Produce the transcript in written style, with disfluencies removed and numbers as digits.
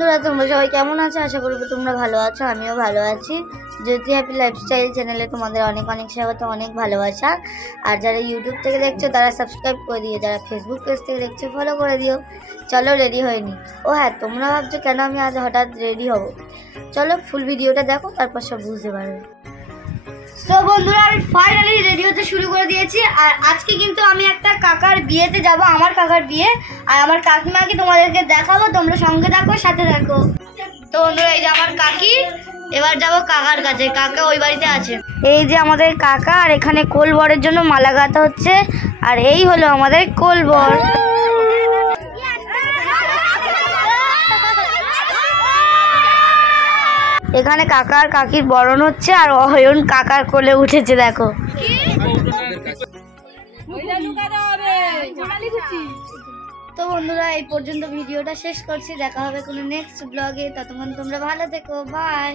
বন্ধুরা, তোমরা সবাই কেমন আছো? আশা করবো তোমরা ভালো আছো, আমিও ভালো আছি। জ্যোতি হ্যাপি লাইফস্টাইল চ্যানেলে তোমাদের অনেক অনেক স্বাগত, অনেক ভালোবাসা। আর যারা ইউটিউব থেকে দেখছো তারা সাবস্ক্রাইব করে দিও, যারা ফেসবুক পেজ থেকে দেখছো ফলো করে দিও। চলো রেডি হয়নি। ও হ্যাঁ, তোমরা ভাবছো কেন আমি আজ হঠাৎ রেডি হব। চলো ফুল ভিডিওটা দেখো, তারপর সব বুঝতে পারবে। তো বন্ধুরা, আমি ফাইনালি রেডি হতে শুরু করে দিয়েছি। আর আজকে কিন্তু আমি একটা কাকার বিয়েতে যাব, আমার কাকার বিয়ে। আর আমার কাকিমাকে তোমাদেরকে দেখাবো, তোমরা সঙ্গে থাকো, সাথে থাকো। তো বন্ধুরা, এই যে আমার কাকি, এবার যাব কাকার কাছে। কাকা ওই বাড়িতে আছে। এই যে আমাদের কাকা, আর এখানে কোলবরের জন্য মালা গাঁথা হচ্ছে। আর এই হলো আমাদের কোলবর। এখানে কাকার কাকির বরণ হচ্ছে, আর অয়ন কাকার কোলে উঠেছে, দেখো। তো বন্ধুরা, এই পর্যন্ত ভিডিওটা শেষ করছি। দেখা হবে কোনো নেক্সট ব্লগে। ততক্ষণ তোমরা ভালো থেকো, বাই।